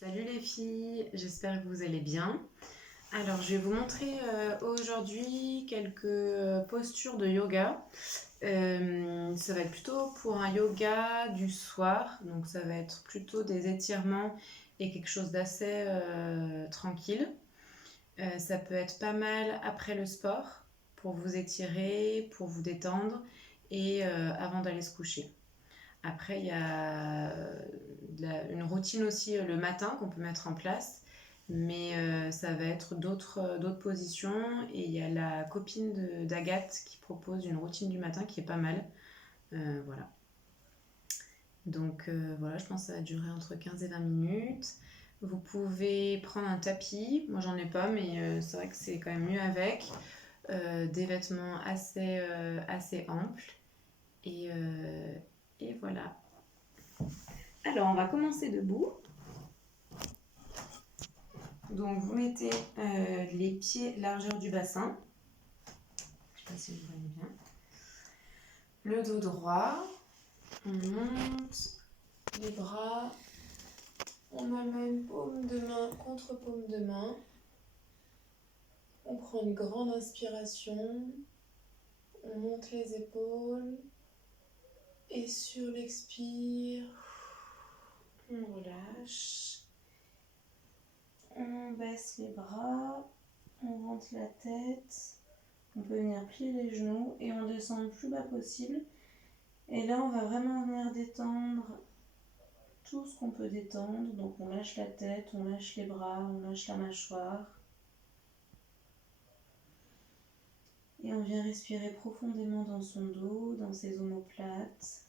Salut les filles, j'espère que vous allez bien. Alors, je vais vous montrer aujourd'hui quelques postures de yoga. Ça va être plutôt pour un yoga du soir, donc ça va être plutôt des étirements et quelque chose d'assez tranquille. Ça peut être pas mal après le sport pour vous étirer, pour vous détendre et avant d'aller se coucher. Après, il y a une routine aussi le matin qu'on peut mettre en place, mais ça va être d'autres positions. Et il y a la copine d'Agathe qui propose une routine du matin qui est pas mal. Voilà. Donc voilà, je pense que ça va durer entre 15 et 20 minutes. Vous pouvez prendre un tapis, moi j'en ai pas, mais c'est vrai que c'est quand même mieux avec. Des vêtements assez amples. Et, euh, et voilà. Alors, on va commencer debout. Donc, vous mettez les pieds largeur du bassin. Je ne sais pas si vous voyez bien. Le dos droit. On monte les bras. On amène paume de main contre paume de main. On prend une grande inspiration. On monte les épaules. Et sur l'expire, on relâche. On baisse les bras, on rentre la tête, on peut venir plier les genoux et on descend le plus bas possible. Et là, on va vraiment venir détendre tout ce qu'on peut détendre. Donc on lâche la tête, on lâche les bras, on lâche la mâchoire. Et on vient respirer profondément dans son dos, dans ses omoplates.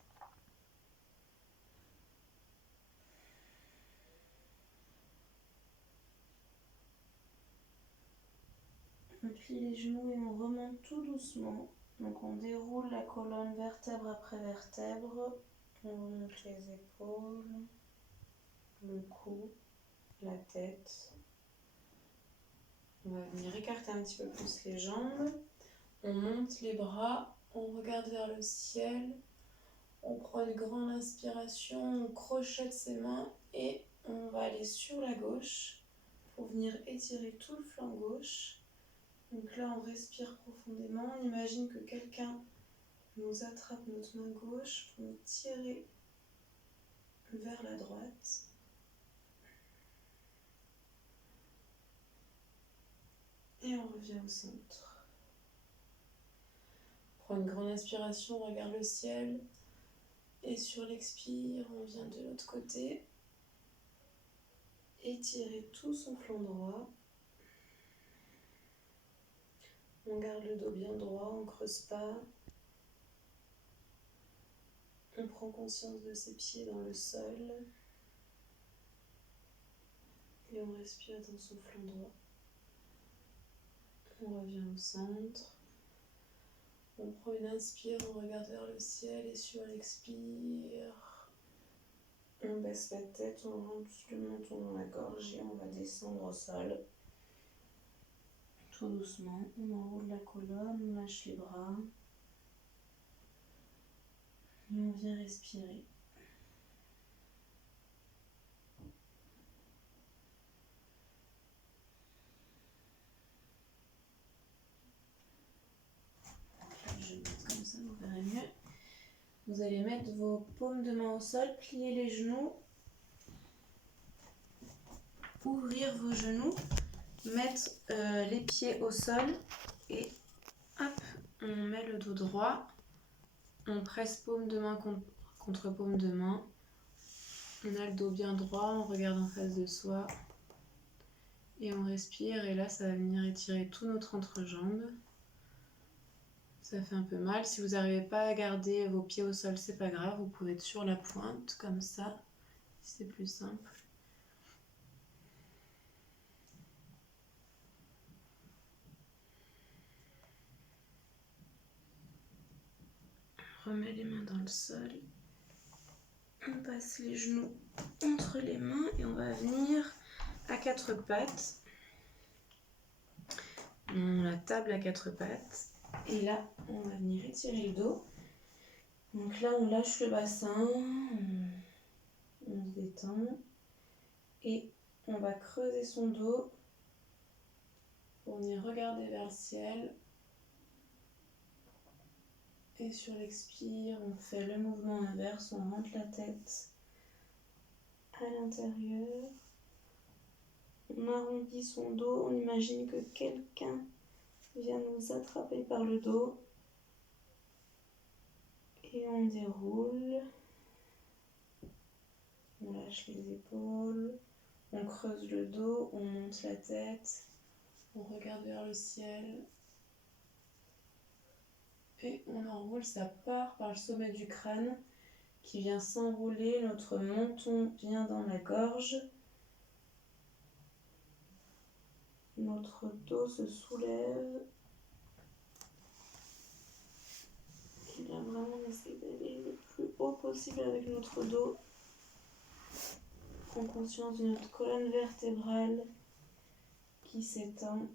On plie les genoux et on remonte tout doucement. Donc on déroule la colonne vertèbre après vertèbre. On remonte les épaules, le cou, la tête. On va venir écarter un petit peu plus les jambes. On monte les bras, on regarde vers le ciel. On prend une grande inspiration, on crochette ses mains et on va aller sur la gauche pour venir étirer tout le flanc gauche. Donc là, on respire profondément. On imagine que quelqu'un nous attrape notre main gauche pour nous tirer vers la droite. Et on revient au centre. On prend une grande inspiration, on regarde le ciel. Et sur l'expire, on vient de l'autre côté. Étirer tout son flanc droit. On garde le dos bien droit, on ne creuse pas. On prend conscience de ses pieds dans le sol. Et on respire dans son flanc droit. On revient au centre. On prend une inspire, on regarde vers le ciel et sur l'expire, on baisse la tête, on rentre le menton dans la gorge et on va descendre au sol. Tout doucement, on enroule la colonne, on lâche les bras et on vient respirer. Je vais mettre comme ça, vous verrez mieux. Vous allez mettre vos paumes de main au sol, plier les genoux, ouvrir vos genoux, mettre les pieds au sol et hop, on met le dos droit, on presse paume de main contre paume de main, on a le dos bien droit, on regarde en face de soi et on respire et là ça va venir étirer tout notre entrejambe. Ça fait un peu mal. Si vous n'arrivez pas à garder vos pieds au sol, c'est pas grave. Vous pouvez être sur la pointe, comme ça. C'est plus simple. On remet les mains dans le sol. On passe les genoux entre les mains et on va venir à quatre pattes. On a la table à quatre pattes. Et là, on va venir étirer le dos. Donc là, on lâche le bassin. On se détend. Et on va creuser son dos pour venir regarder vers le ciel. Et sur l'expire, on fait le mouvement inverse, on rentre la tête à l'intérieur. On arrondit son dos, on imagine que quelqu'un vient nous attraper par le dos. Et on déroule. On lâche les épaules. On creuse le dos, on monte la tête. On regarde vers le ciel. Et on enroule, ça part par le sommet du crâne qui vient s'enrouler. Notre menton vient dans la gorge. Notre dos se soulève. Et là, vraiment, on essaie d'aller le plus haut possible avec notre dos. Prends conscience de notre colonne vertébrale qui s'étend.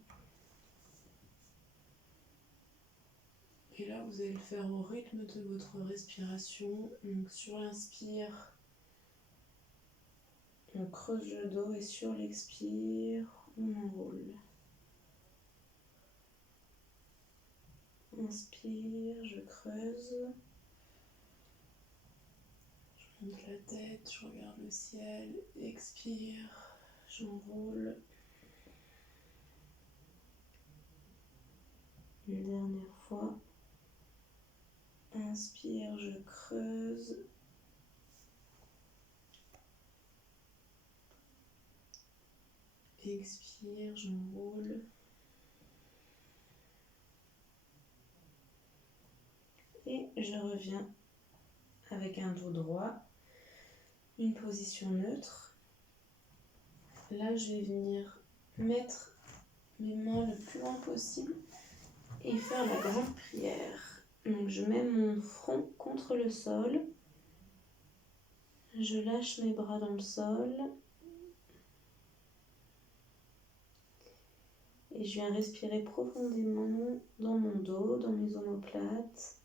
Et là, vous allez le faire au rythme de votre respiration. Donc sur l'inspire, on creuse le dos et sur l'expire, on enroule. Inspire, je creuse. Je monte la tête, je regarde le ciel. Expire, j'enroule. Une dernière fois. Inspire, je creuse. Expire, j'enroule. Et je reviens avec un dos droit, une position neutre. Là, je vais venir mettre mes mains le plus loin possible et faire la grande prière. Donc, je mets mon front contre le sol. Je lâche mes bras dans le sol. Et je viens respirer profondément dans mon dos, dans mes omoplates.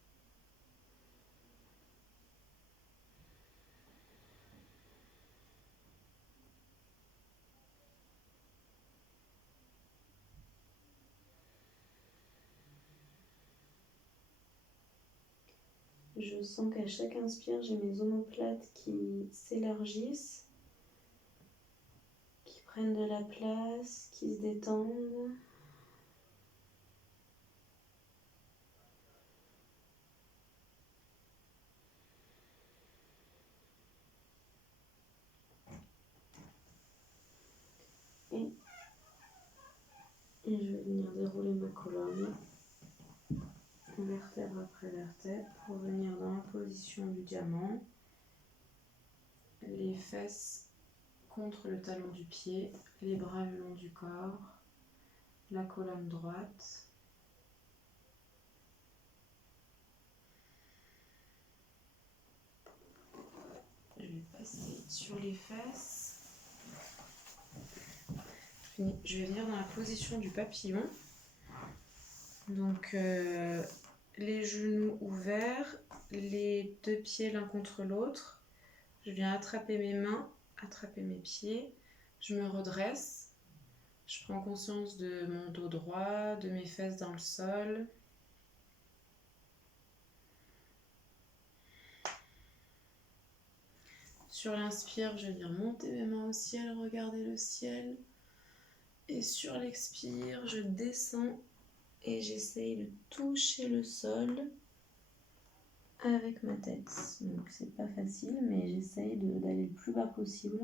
Je sens qu'à chaque inspire, j'ai mes omoplates qui s'élargissent, qui prennent de la place, qui se détendent. Et je vais venir dérouler ma colonne, vertèbre après vertèbre, pour venir dans la position du diamant. Les fesses contre le talon du pied, les bras le long du corps, la colonne droite. Je vais passer sur les fesses. Je vais venir dans la position du papillon. Donc les genoux ouverts, les deux pieds l'un contre l'autre. Je viens attraper mes mains, attraper mes pieds. Je me redresse. Je prends conscience de mon dos droit, de mes fesses dans le sol. Sur l'inspire, je vais venir monter mes mains au ciel, regarder le ciel. Et sur l'expire, je descends et j'essaye de toucher le sol avec ma tête. Donc c'est pas facile, mais j'essaye d'aller le plus bas possible.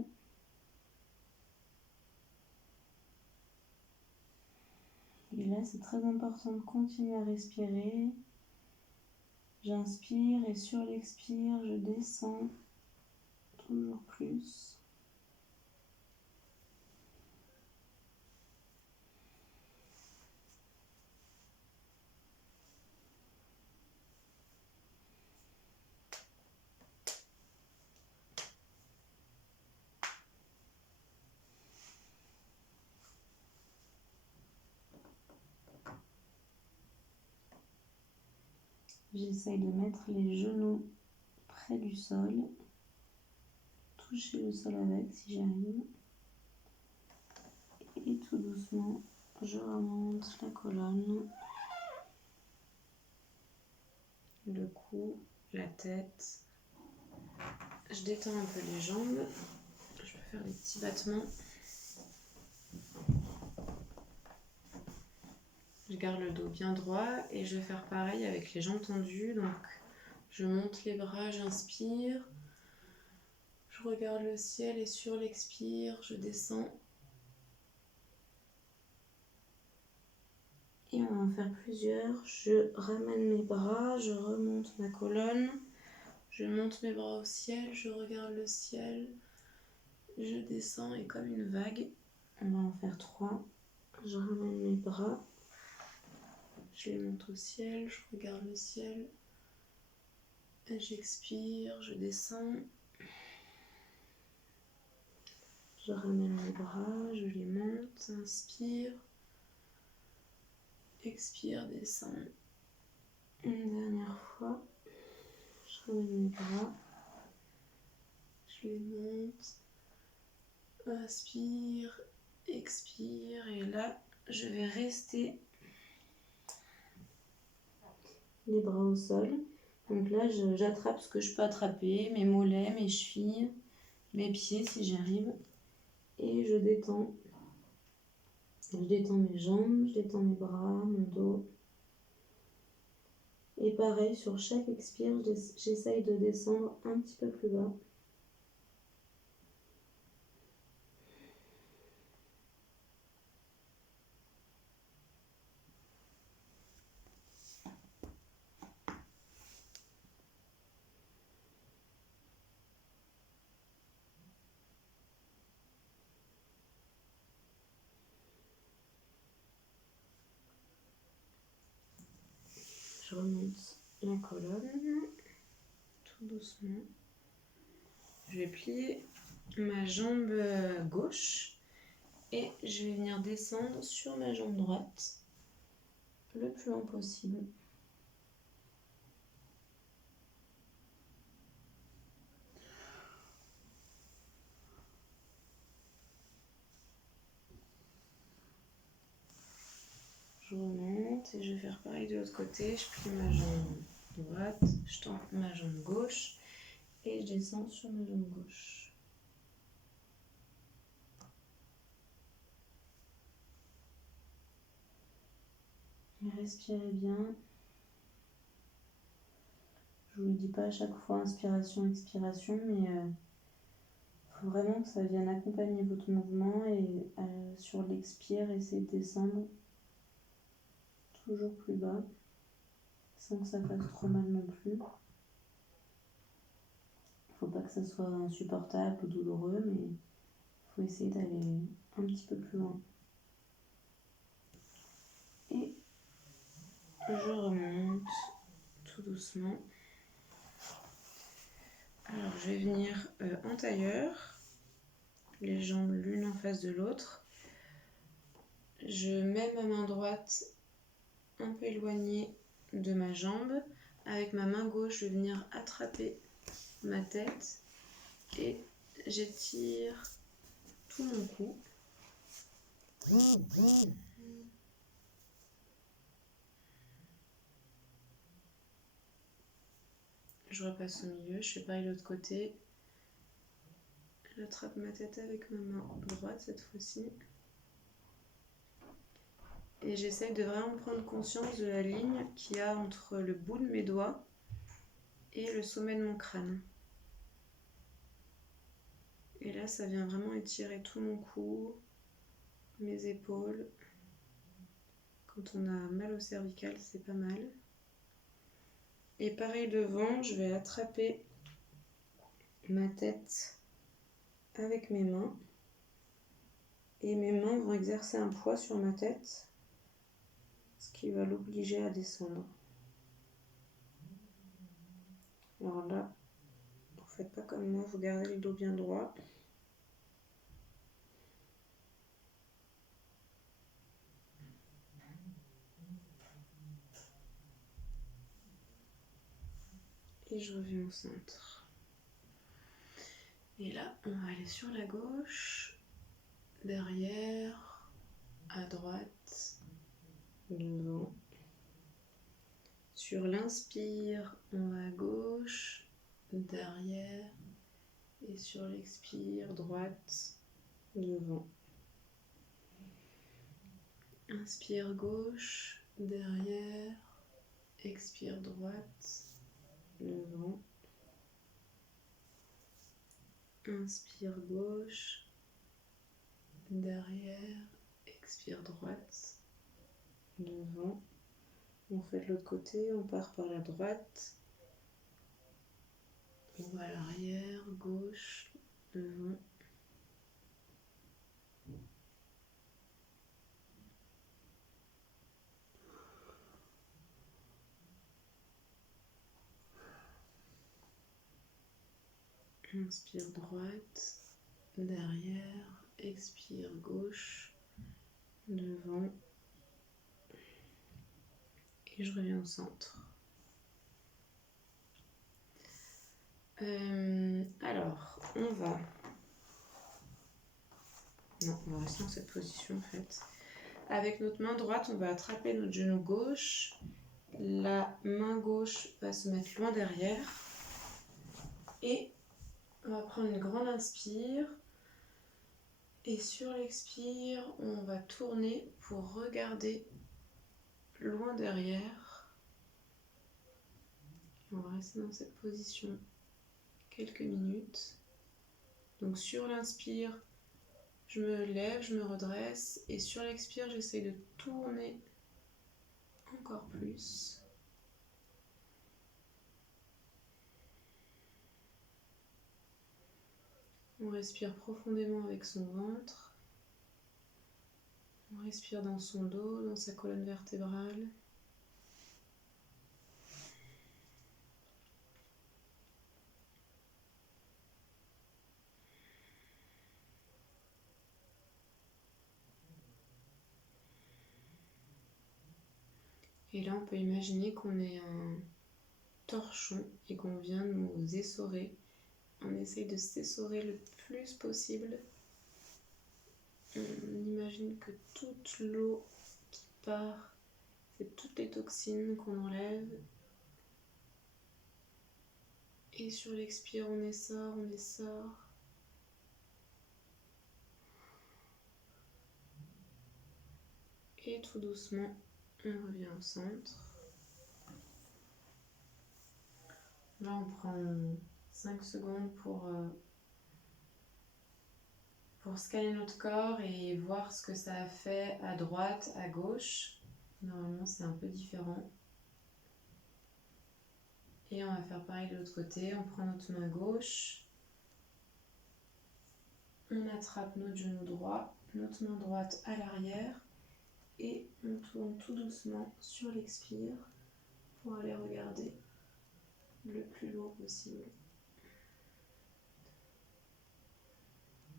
Et là, c'est très important de continuer à respirer. J'inspire et sur l'expire, je descends toujours plus. J'essaye de mettre les genoux près du sol, toucher le sol avec si j'y arrive. doucement, je remonte la colonne, le cou, la tête. Je détends un peu les jambes. Je peux faire des petits battements. Je garde le dos bien droit et je vais faire pareil avec les jambes tendues. Donc, je monte les bras, j'inspire. Je regarde le ciel et sur l'expire, je descends. Et on va en faire plusieurs. Je ramène mes bras, je remonte ma colonne. Je monte mes bras au ciel, je regarde le ciel. Je descends et comme une vague, on va en faire 3. Je ramène mes bras. Je les monte au ciel, je regarde le ciel. J'expire, je descends. Je ramène mes bras, je les monte, inspire. Expire, descends. Une dernière fois. Je ramène mes bras. Je les monte. Inspire, expire. Et là, je vais rester les bras au sol. Donc là, j'attrape ce que je peux attraper, mes mollets, mes chevilles, mes pieds si j'arrive. Et je détends. Je détends mes jambes, je détends mes bras, mon dos. Et pareil, sur chaque expire, j'essaye de descendre un petit peu plus bas. Je remonte la colonne, tout doucement. Je vais plier ma jambe gauche et je vais venir descendre sur ma jambe droite le plus long possible. Je remonte et je vais faire pareil de l'autre côté. Je plie ma jambe droite, je tends ma jambe gauche et je descends sur ma jambe gauche. Respirez bien. Je ne vous le dis pas à chaque fois inspiration, expiration, mais il faut vraiment que ça vienne accompagner votre mouvement et sur l'expire, essayez de descendre toujours plus bas, sans que ça fasse trop mal non plus. Il ne faut pas que ça soit insupportable ou douloureux, mais il faut essayer d'aller un petit peu plus loin. Et je remonte tout doucement. Alors je vais venir en tailleur, les jambes l'une en face de l'autre. Je mets ma main droite un peu éloignée de ma jambe. Avec ma main gauche, je vais venir attraper ma tête et j'étire tout mon cou. Je repasse au milieu, je fais pareil de l'autre côté. J'attrape ma tête avec ma main droite cette fois-ci. Et j'essaye de vraiment prendre conscience de la ligne qu'il y a entre le bout de mes doigts et le sommet de mon crâne. Et là, ça vient vraiment étirer tout mon cou, mes épaules. Quand on a mal au cervical, c'est pas mal. Et pareil devant, je vais attraper ma tête avec mes mains. Et mes mains vont exercer un poids sur ma tête, ce qui va l'obliger à descendre. Alors là, vous faites pas comme moi, vous gardez le dos bien droit. Et je reviens au centre. Et là, on va aller sur la gauche, derrière, à droite, devant. Sur l'inspire, on va à gauche, derrière. Et sur l'expire, droite, devant. Inspire gauche, derrière. Expire droite, devant. Inspire gauche, derrière. Expire droite, devant. On fait de l'autre côté, on part par la droite. On va à l'arrière, gauche, devant. Inspire droite, derrière, expire gauche, devant. Et je reviens au centre. Alors, on va rester dans cette position en fait. Avec notre main droite, on va attraper notre genou gauche. La main gauche va se mettre loin derrière. Et on va prendre une grande inspire. Et sur l'expire, on va tourner pour regarder loin derrière. On va rester dans cette position quelques minutes. Donc sur l'inspire, je me lève, je me redresse. Et sur l'expire, j'essaie de tourner encore plus. On respire profondément avec son ventre. On respire dans son dos, dans sa colonne vertébrale. Et là, on peut imaginer qu'on est un torchon et qu'on vient nous essorer. On essaye de s'essorer le plus possible. On imagine que toute l'eau qui part, c'est toutes les toxines qu'on enlève. Et sur l'expire, on essore, on essore. Et tout doucement, on revient au centre. Là, on prend 5 secondes pour scanner notre corps et voir ce que ça a fait à droite, à gauche. Normalement, c'est un peu différent. Et on va faire pareil de l'autre côté. On prend notre main gauche. On attrape notre genou droit, notre main droite à l'arrière. Et on tourne tout doucement sur l'expire pour aller regarder le plus loin possible.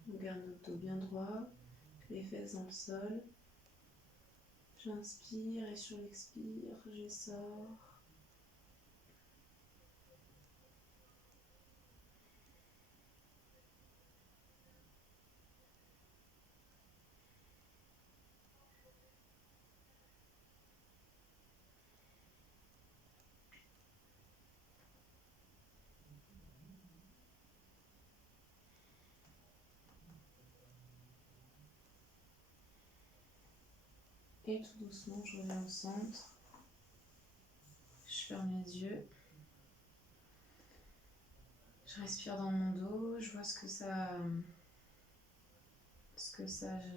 On garde notre dos bien droit, les fesses dans le sol. J'inspire et sur l'expire, j'essore. Et tout doucement, je reviens au centre. Je ferme les yeux. Je respire dans mon dos. Je vois ce que ça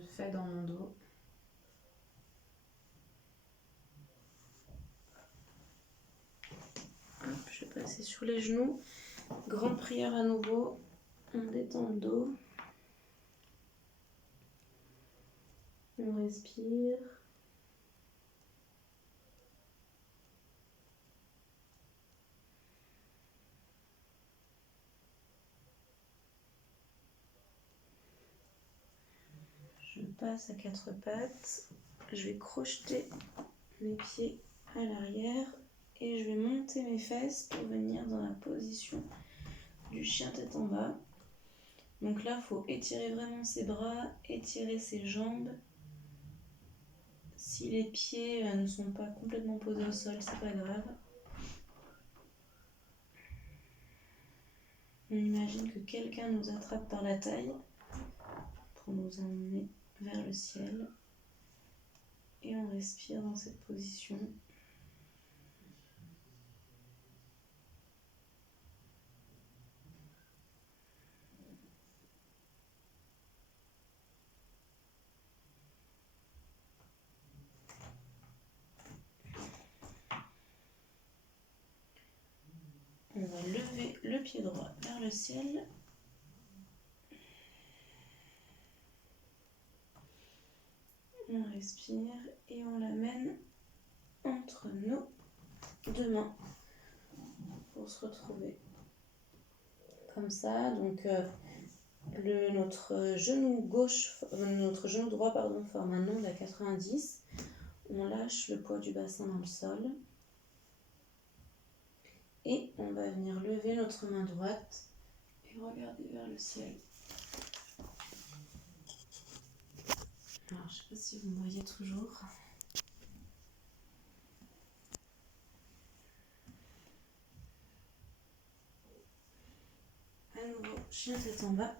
fait dans mon dos. Hop, je vais passer sur les genoux. Grande prière à nouveau. On détend le dos. On respire. Je passe à 4 pattes. Je vais crocheter mes pieds à l'arrière et je vais monter mes fesses pour venir dans la position du chien tête en bas. Donc là, il faut étirer vraiment ses bras, étirer ses jambes. Si les pieds ne sont pas complètement posés au sol, c'est pas grave. On imagine que quelqu'un nous attrape par la taille pour nous emmener vers le ciel. Et on respire dans cette position. On va lever le pied droit vers le ciel. On respire et on l'amène entre nos deux mains pour se retrouver comme ça. Donc notre genou droit forme un ongle à 90. On lâche le poids du bassin dans le sol. Et on va venir lever notre main droite et regarder vers le ciel. Alors, je ne sais pas si vous me voyez toujours. À nouveau, chien tête en bas.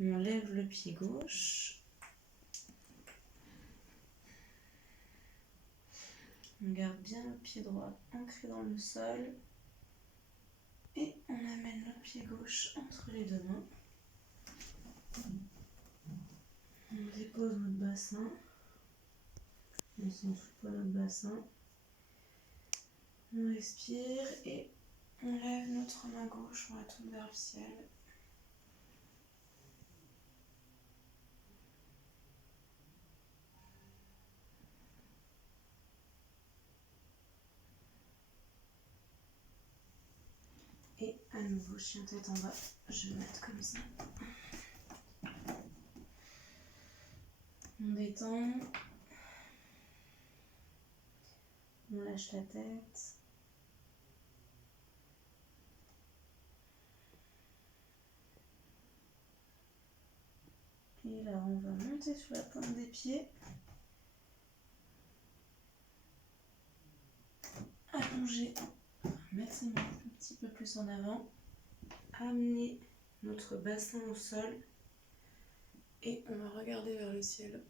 On lève le pied gauche. On garde bien le pied droit ancré dans le sol. Et on amène le pied gauche entre les deux mains. On dépose notre bassin. On centre pas notre bassin. On respire et on lève notre main gauche, on la tourne vers le ciel. Et à nouveau, chien tête en bas, je vais mettre comme ça. On détend. On lâche la tête. Et là, on va monter sur la pointe des pieds. Allonger. Mettre ses mains un petit peu plus en avant. Amener notre bassin au sol. Et on va regarder vers le ciel.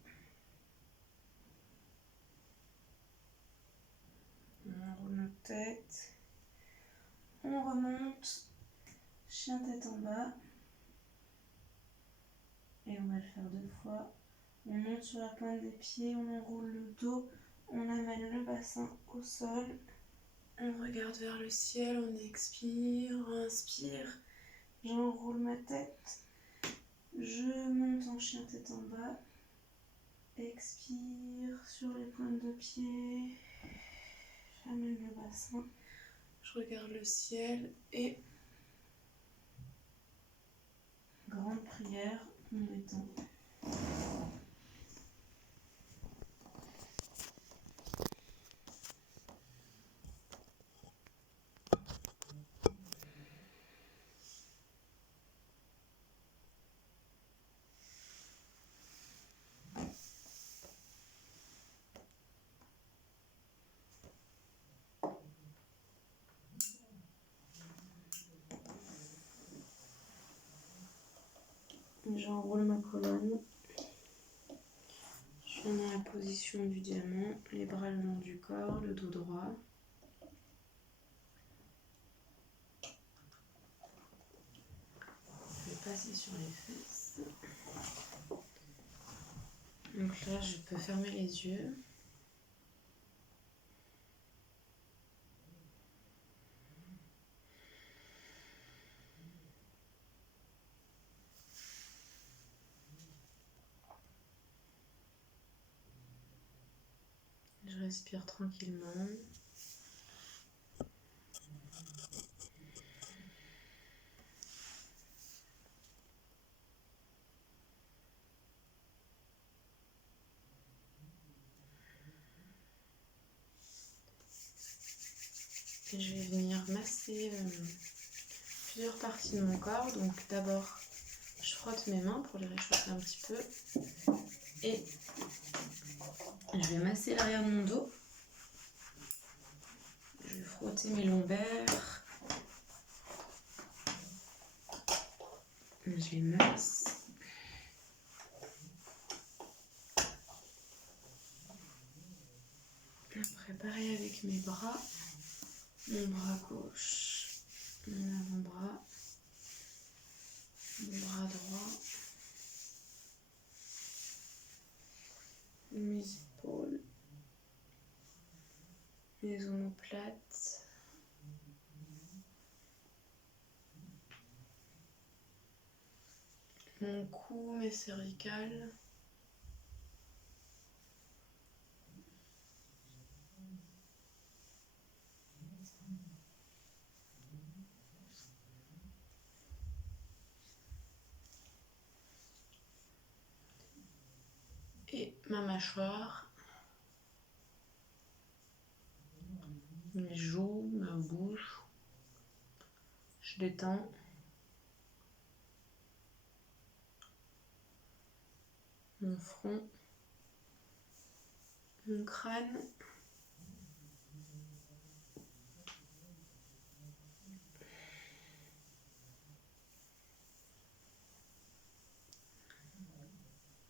On roule notre tête. On remonte. Chien tête en bas. Et on va le faire 2 fois. On monte sur la pointe des pieds, on enroule le dos, on amène le bassin au sol. On regarde vers le ciel, on expire, on inspire. J'enroule ma tête. Je monte en chien tête en bas. Expire sur les pointes de pied. J'amène le bassin. Je regarde le ciel et grande prière, on détend. J'enroule ma colonne. Je suis dans la position du diamant, les bras le long du corps, le dos droit. Je vais passer sur les fesses. Donc là, je peux fermer les yeux. Je respire tranquillement. Et je vais venir masser plusieurs parties de mon corps. Donc d'abord, je frotte mes mains pour les réchauffer un petit peu. Et je vais masser l'arrière de mon dos. Je vais frotter mes lombaires. Je les masse. Après, pareil avec mes bras. Mon bras gauche, mon avant-bras, mon bras droit, mes épaules, mes omoplates, mon cou, mes cervicales. Et ma mâchoire, mes joues, ma bouche. Je détends. Mon front, mon crâne.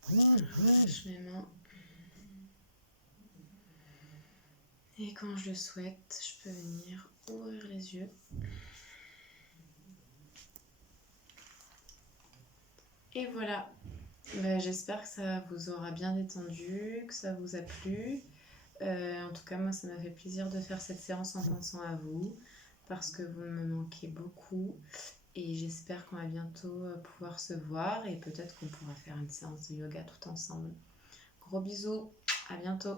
Je relâche mes mains. Et quand je le souhaite, je peux venir ouvrir les yeux. Et voilà. J'espère que ça vous aura bien détendu, que ça vous a plu. En tout cas, moi, ça m'a fait plaisir de faire cette séance en pensant à vous, parce que vous me manquez beaucoup. Et j'espère qu'on va bientôt pouvoir se voir et peut-être qu'on pourra faire une séance de yoga tout ensemble. Gros bisous, à bientôt.